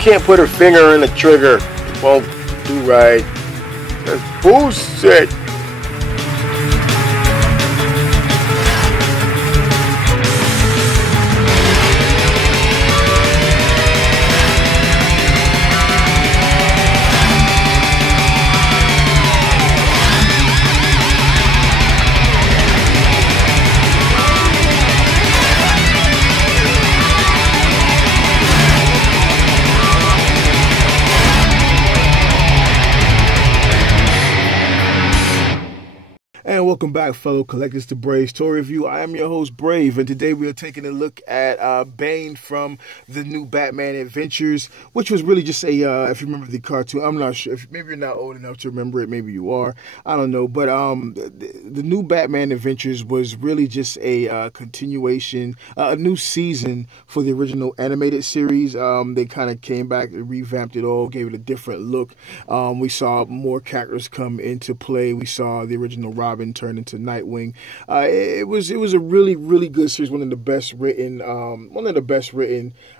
can't put her finger in the trigger. It won't do right. That's bullshit. And welcome back, fellow collectors, to Brave's Toy Review. I am your host, Brave, and today we are taking a look at Bane from the new Batman Adventures, which was really just a, if you remember the cartoon, I'm not sure, maybe you're not old enough to remember it, maybe you are, I don't know, but the new Batman Adventures was really just a continuation, a new season for the original animated series. They kind of came back and revamped it all, gave it a different look. We saw more characters come into play. We saw the original Robin turned into Nightwing. It was a really good series, one of the best written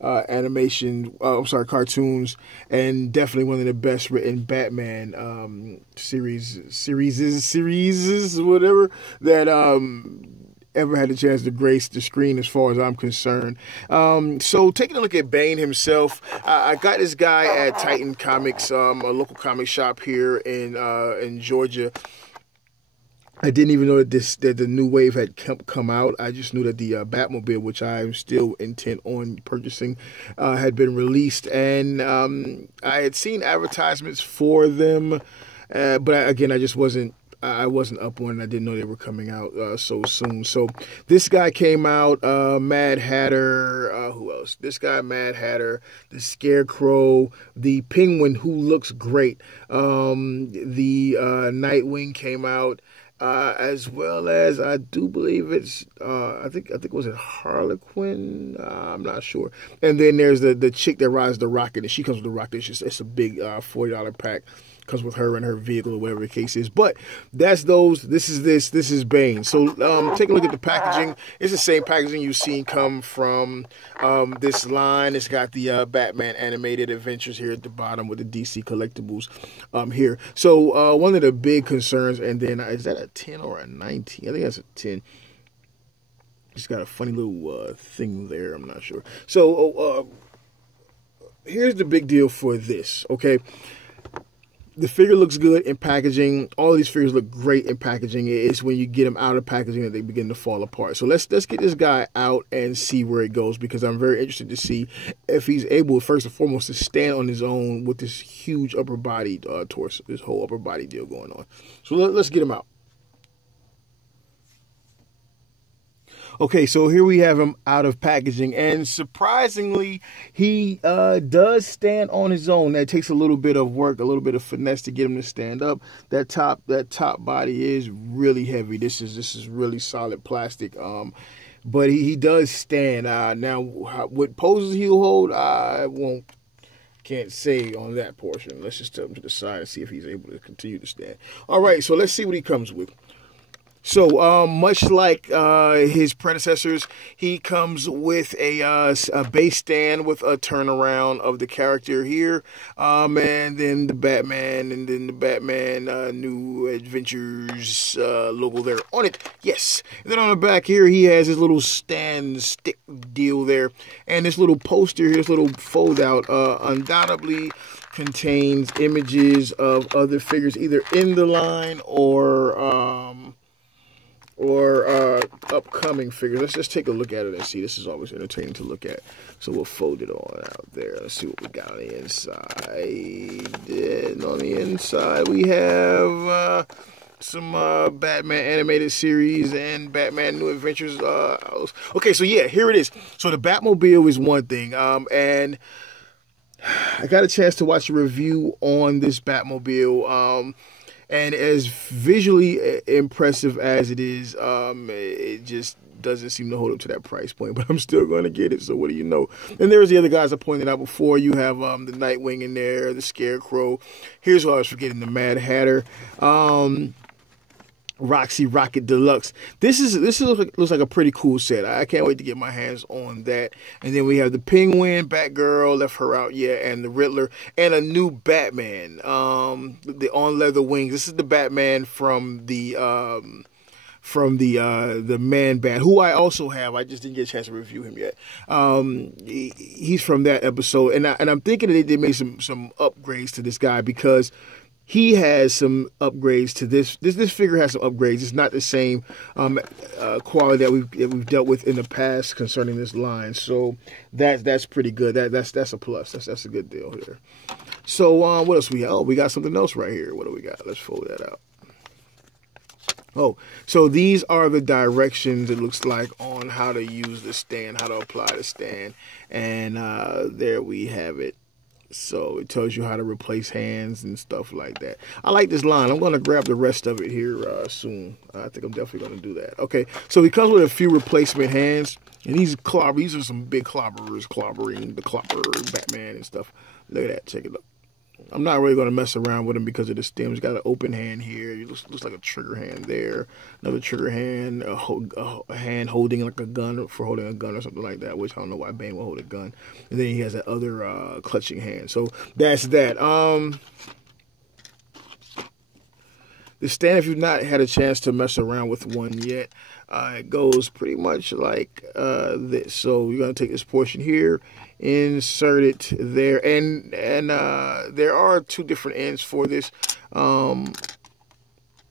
animation, cartoons, and definitely one of the best written Batman series, whatever, that ever had a chance to grace the screen, as far as I'm concerned. So taking a look at Bane himself, I got this guy at Titan Comics, a local comic shop here in Georgia. I didn't even know that the new wave had come out. I just knew that the Batmobile, which I'm still intent on purchasing, had been released, and I had seen advertisements for them, but again, I just wasn't. I wasn't up on it. I didn't know they were coming out so soon. So this guy came out, Mad Hatter, who else? This guy, Mad Hatter, the Scarecrow, the Penguin, who looks great. The Nightwing came out, as well as, I do believe it's, I think was it Harlequin? I'm not sure. And then there's the chick that rides the rocket, and she comes with the rocket. It's a big $40 pack. Comes with her and her vehicle, or whatever the case is. But that's those. This is Bane. So take a look at the packaging. It's the same packaging you've seen come from this line. It's got the Batman animated adventures here at the bottom with the DC collectibles here. So one of the big concerns, and then is that a 10 or a 19? I think that's a 10. It's got a funny little thing there. I'm not sure. So here's the big deal for this. Okay. The figure looks good in packaging. All these figures look great in packaging. It's when you get them out of packaging that they begin to fall apart. So let's get this guy out and see where it goes, because I'm very interested to see if he's able, first and foremost, to stand on his own with this huge upper body torso, this whole upper body deal going on. So let's get him out. Okay, so here we have him out of packaging, and surprisingly, he does stand on his own. That takes a little bit of work, a little bit of finesse to get him to stand up. That top body is really heavy. This is really solid plastic. But he does stand. Now, what poses he'll hold, I can't say on that portion. Let's just tell him to the side and see if he's able to continue to stand. All right, so let's see what he comes with. So, much like his predecessors, he comes with a base stand with a turnaround of the character here, and then the Batman, New Adventures logo there on it. Yes. And then on the back here, he has his little stand stick deal there, and this little poster here, this little fold out, undoubtedly contains images of other figures, either in the line or upcoming figures. Let's just take a look at it and see. This is always entertaining to look at. So we'll fold it on out there. Let's see what we got on the inside. And on the inside, we have some Batman animated series and Batman New Adventures. Okay, so yeah, here it is. So the Batmobile is one thing, and I got a chance to watch a review on this Batmobile. And as visually impressive as it is, it just doesn't seem to hold up to that price point. But I'm still going to get it, so what do you know? And there's the other guys I pointed out before. You have the Nightwing in there, the Scarecrow. Here's what I was forgetting, the Mad Hatter. Roxy Rocket Deluxe. Looks like a pretty cool set. I can't wait to get my hands on that. And then we have the Penguin, Batgirl, left her out, yeah, and the Riddler, and a new Batman. The on leather wings. This is the Batman from the Man Bat, who I also have. I just didn't get a chance to review him yet. He's from that episode, and I'm thinking that they made some upgrades to this guy because he has some upgrades to this. This figure has some upgrades. It's not the same quality that we've dealt with in the past concerning this line. So that's pretty good. That's a plus. That's a good deal here. So what else we got? Oh, we got something else right here. What do we got? Let's fold that out. Oh, so these are the directions, it looks like, on how to use the stand, how to apply the stand. And there we have it. So it tells you how to replace hands and stuff like that. I like this line. I'm going to grab the rest of it here soon. I think I'm definitely going to do that. Okay, so he comes with a few replacement hands. And these are some big clobberers, clobbering the clobber Batman and stuff. Look at that. Check it out. I'm not really going to mess around with him because of the stem. He's got an open hand here. It looks like a trigger hand there. Another trigger hand, a hand holding like a gun for holding a gun or something like that, which I don't know why Bane will hold a gun. And then he has that other clutching hand. So that's that. The stand, if you've not had a chance to mess around with one yet, it goes pretty much like this. So you're going to take this portion here, insert it there, and there are two different ends for this. If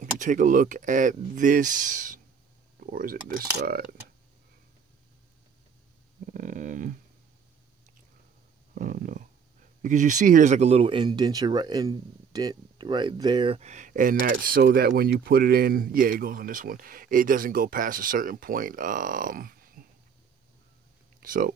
you take a look at this, or is it this side? I don't know, because you see here's like a little indent right there, and that's so that when you put it in, yeah, it goes on this one. It doesn't go past a certain point. So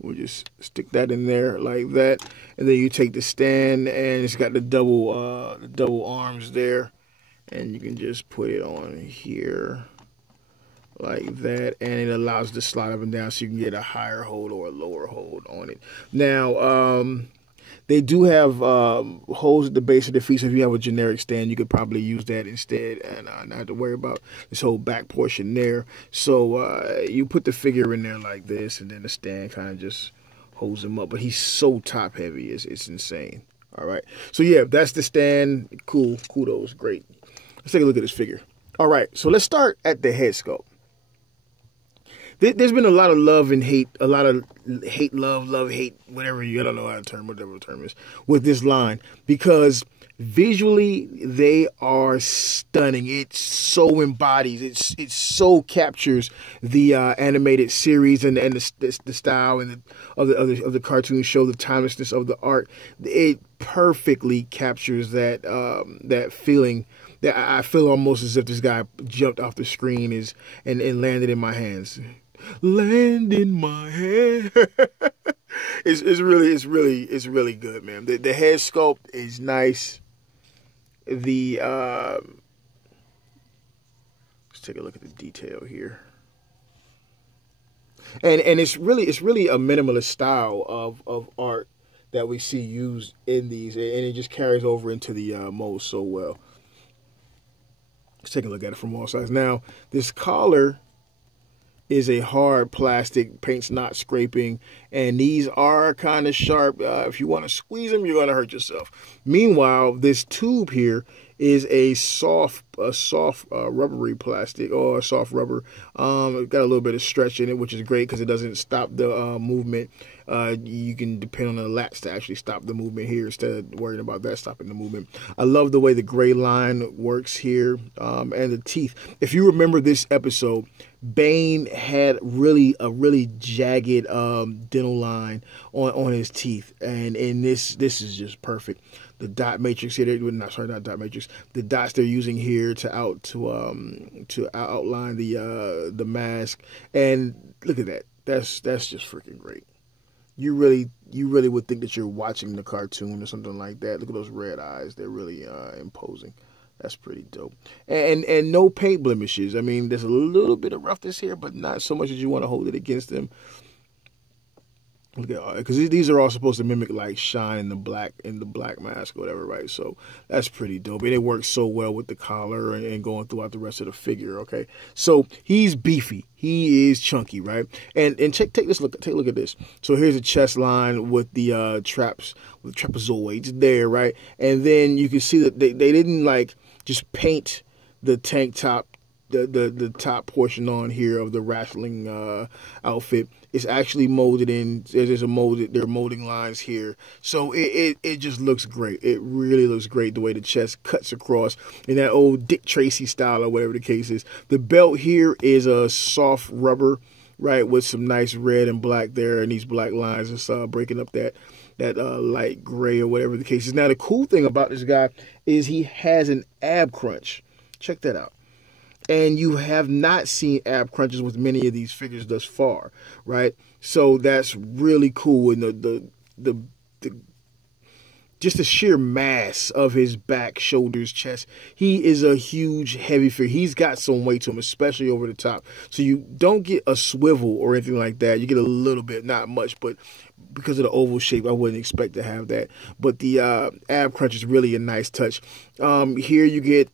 we'll just stick that in there like that, and then you take the stand, and it's got the double arms there, and you can just put it on here like that, and it allows to slide up and down so you can get a higher hold or a lower hold on it. Now, they do have holes at the base of the feet, so if you have a generic stand, you could probably use that instead and not have to worry about this whole back portion there. So you put the figure in there like this, and then the stand kind of just holds him up. But he's so top heavy, it's insane. All right, so yeah, that's the stand. Cool, kudos, great. Let's take a look at this figure. All right, so let's start at the head sculpt. There's been a lot of love and hate, a lot of hate, love, hate, whatever I don't know how to term, whatever the term is, with this line, because visually they are stunning. It so embodies, it so captures the animated series and the style and of the cartoon show, the timelessness of the art. It perfectly captures that that feeling. That I feel almost as if this guy jumped off the screen and landed in my hands. Land in my hand. It's really good, man. The head sculpt is nice. The let's take a look at the detail here. And it's really a minimalist style of art that we see used in these, and it just carries over into the mold so well. Let's take a look at it from all sides. Now, this collar is a hard plastic, paint's not scraping, and these are kind of sharp. If you want to squeeze them, you're going to hurt yourself. Meanwhile, this tube here is a soft rubbery plastic, or a soft rubber. It's got a little bit of stretch in it, which is great because it doesn't stop the movement. You can depend on the lats to actually stop the movement here instead of worrying about that stopping the movement. I love the way the gray line works here, and the teeth. If you remember this episode, Bane had a really jagged dental line on his teeth, and this is just perfect. The dot matrix here, not dot matrix. The dots they're using here to outline the mask, and look at that. That's just freaking great. You really would think that you're watching the cartoon or something like that. Look at those red eyes. They're really imposing. That's pretty dope. And no paint blemishes. I mean, there's a little bit of roughness here, but not so much as you want to hold it against them. Look at because these are all supposed to mimic like shine in the black mask or whatever, right? So that's pretty dope, and it works so well with the collar and going throughout the rest of the figure. Okay, so he's beefy, he is chunky, right? And take a look at this. So here's a chest line with the with trapezoids there, right? And then you can see that they didn't like just paint the tank top. The top portion on here of the wrestling outfit is actually molded in. There are molding lines here, so it just looks great. It really looks great the way the chest cuts across in that old Dick Tracy style or whatever the case is. The belt here is a soft rubber, right, with some nice red and black there, and these black lines just breaking up that light gray or whatever the case is. Now the cool thing about this guy is he has an ab crunch. Check that out. And you have not seen ab crunches with many of these figures thus far, right? So that's really cool. And the just the sheer mass of his back, shoulders, chest. He is a huge, heavy figure. He's got some weight to him, especially over the top. So you don't get a swivel or anything like that. You get a little bit, not much, but because of the oval shape, I wouldn't expect to have that. But the ab crunch is really a nice touch. Here you get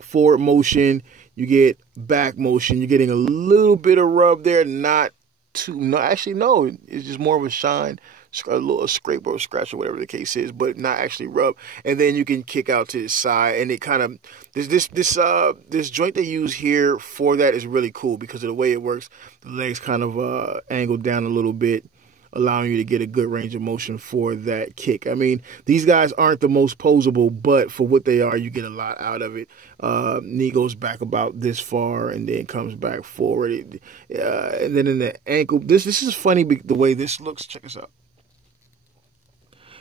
forward motion, you get back motion, you're getting a little bit of rub there, not too, no, actually no, it's just more of a shine, a little scrape or scratch or whatever the case is, but not actually rub. And then you can kick out to the side, and it kind of, this joint they use here for that is really cool because of the way it works. The legs kind of angled down a little bit, allowing you to get a good range of motion for that kick. I mean, these guys aren't the most posable, but for what they are, you get a lot out of it. Knee goes back about this far and then comes back forward. And then in the ankle, this is funny the way this looks. Check this out.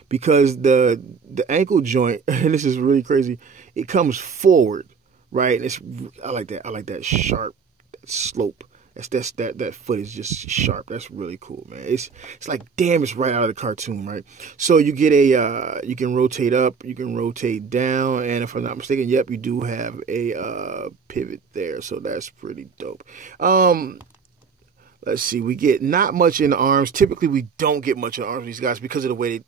Because the ankle joint, and this is really crazy, it comes forward, right? And I like that. I like that sharp, that slope. That foot is just sharp. That's really cool, man. It's like, damn, it's right out of the cartoon, right? So you get you can rotate up, you can rotate down, and if I'm not mistaken, yep, you do have a pivot there. So that's pretty dope. Let's see, we get not much in the arms. Typically, we don't get much in the arms of these guys because of the way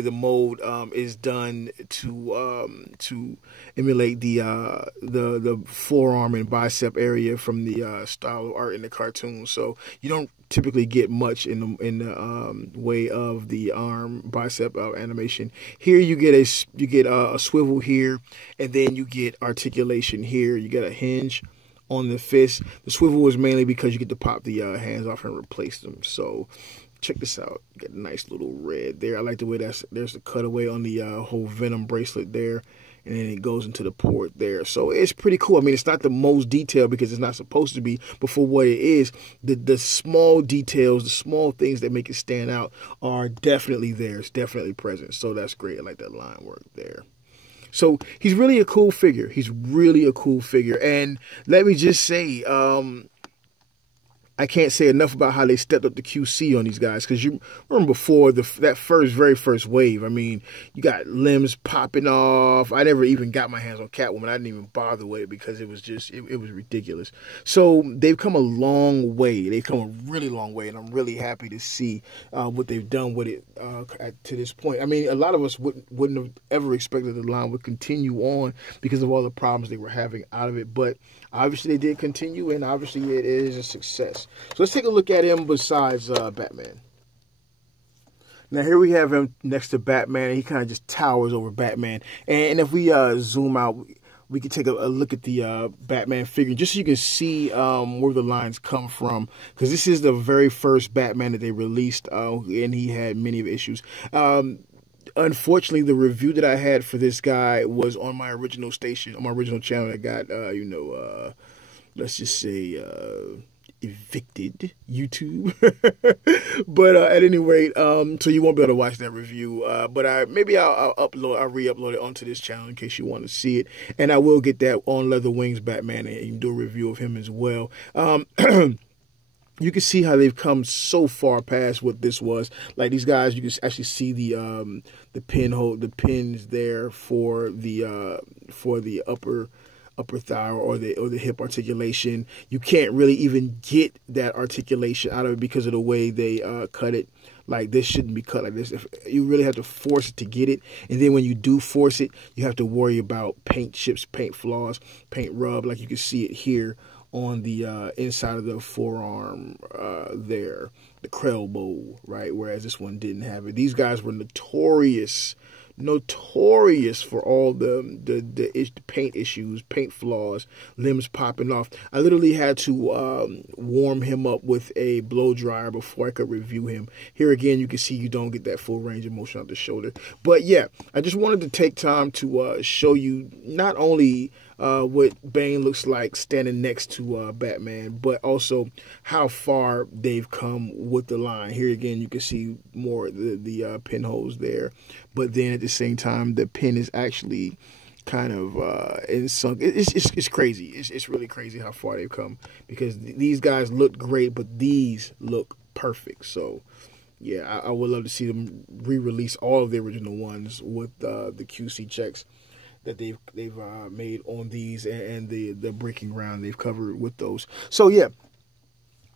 the mold is done to emulate the forearm and bicep area from the style of art in the cartoon. So you don't typically get much in the way of the arm bicep animation. Here you get a swivel here, and then you get articulation here. You get a hinge on the fist. The swivel is mainly because you get to pop the hands off and replace them. So check this out. You get a nice little red there. I like the way there's the cutaway on the whole Venom bracelet there, and then it goes into the port there. So it's pretty cool. I mean, it's not the most detailed because it's not supposed to be, but for what it is, the small details, the small things that make it stand out are definitely there. It's definitely present. So that's great. I like that line work there. So he's really a cool figure. He's really a cool figure. And let me just say, I can't say enough about how they stepped up the QC on these guys. Because you remember before that very first wave, I mean, you got limbs popping off. I never even got my hands on Catwoman. I didn't even bother with it because it was just, it was ridiculous. So they've come a long way. They've come a really long way. And I'm really happy to see what they've done with it to this point. I mean, a lot of us wouldn't have ever expected the line would continue on because of all the problems they were having out of it. But obviously they did continue, and obviously it is a success. So let's take a look at him besides Batman. Now here we have him next to Batman, and he kind of just towers over Batman. And if we zoom out, we can take a look at the Batman figure, just so you can see where the lines come from. Because this is the very first Batman that they released, and he had many of issues. Unfortunately, the review that I had for this guy was on my original station, on my original channel that got, let's just say, evicted YouTube. But at any rate, so you won't be able to watch that review. But maybe I'll re-upload it onto this channel in case you want to see it. And I will get that On Leather Wings Batman and do a review of him as well. You can see how they've come so far past what this was. Like these guys, you can actually see the pins there for the upper upper thigh or the hip articulation. You can't really even get that articulation out of it because of the way they cut it. Like, this shouldn't be cut like this. If you really have to force it to get it, and then when you do force it, you have to worry about paint chips, paint flaws, paint rub. Like you can see it here on the inside of the forearm there, the Krell bowl, right? Whereas this one didn't have it. These guys were notorious for all the paint issues, paint flaws, limbs popping off. I literally had to warm him up with a blow dryer before I could review him. Here again, you can see you don't get that full range of motion out the shoulder. But yeah, I just wanted to take time to show you not only what Bane looks like standing next to Batman, but also how far they've come with the line. Here again, you can see more the pinholes there, but then at the same time, the pin is actually kind of sunk. It's crazy. It's really crazy how far they've come, because these guys look great, but these look perfect. So yeah, I would love to see them re-release all of the original ones with the QC checks that they've made on these, and the breaking ground they've covered with those. So yeah,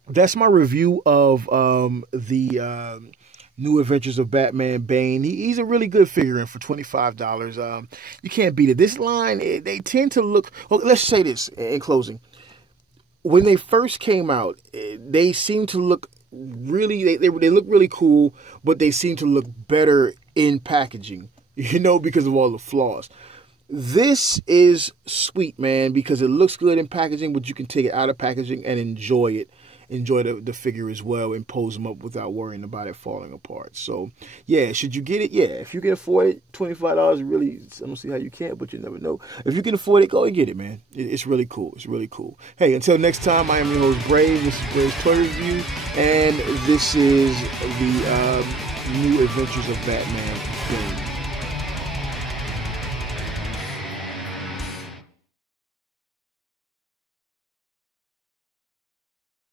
that's my review of the New Adventures of Batman Bane. He's a really good figurine for $25. You can't beat it. This line, they tend to look. Well, let's say this in closing. When they first came out, they seem to look really. They look really cool, but they seem to look better in packaging. You know, because of all the flaws. This is sweet, man, because it looks good in packaging, but you can take it out of packaging and enjoy it. Enjoy the figure as well and pose them up without worrying about it falling apart. So, yeah, should you get it? Yeah, if you can afford it, $25, really, I don't see how you can't, but you never know. If you can afford it, go and get it, man. It's really cool. It's really cool. Hey, until next time, I am your host, Brave. This is Brave's Toy Review, and this is the New Adventures of Batman Bane.